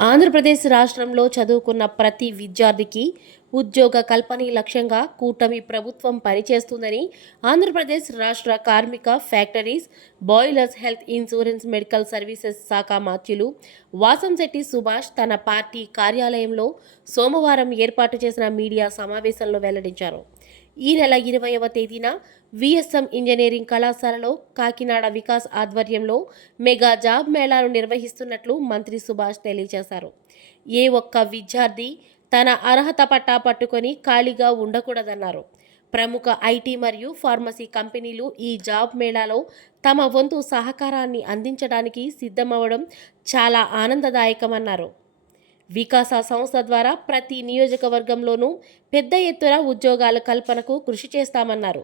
ఆంధ్రప్రదేశ్ రాష్ట్రంలో చదువుకున్న ప్రతి విద్యార్థికి ఉద్యోగ కల్పన లక్ష్యంగా కూటమి ప్రభుత్వం పనిచేస్తుందని ఆంధ్రప్రదేశ్ రాష్ట్ర కార్మిక factories boilers health insurance medical services శాఖ మాత్యులు వాసంశెట్టి సుభాష్ తన పార్టీ కార్యాలయంలో సోమవారం ఏర్పాటు చేసిన మీడియా సమావేశంలో వెల్లడించారు. ఈ నెల ఇరవైవ తేదీన విఎస్ఎం ఇంజనీరింగ్ కళాశాలలో కాకినాడ వికాస్ ఆధ్వర్యంలో మెగా జాబ్ మేళాను నిర్వహిస్తున్నట్లు మంత్రి సుభాష్ తెలియజేశారు. ఏ ఒక్క విద్యార్థి తన అర్హత పట్టా పట్టుకొని ఖాళీగా ఉండకూడదన్నారు. ప్రముఖ ఐటీ మరియు ఫార్మసీ కంపెనీలు ఈ జాబ్ మేళాలో తమ వంతు సహకారాన్ని అందించడానికి సిద్ధమవడం చాలా ఆనందదాయకమన్నారు. వికాస సంస్థ ద్వారా ప్రతి నియోజకవర్గంలోనూ పెద్ద ఎత్తున ఉద్యోగాల కల్పనకు కృషి చేస్తామన్నారు.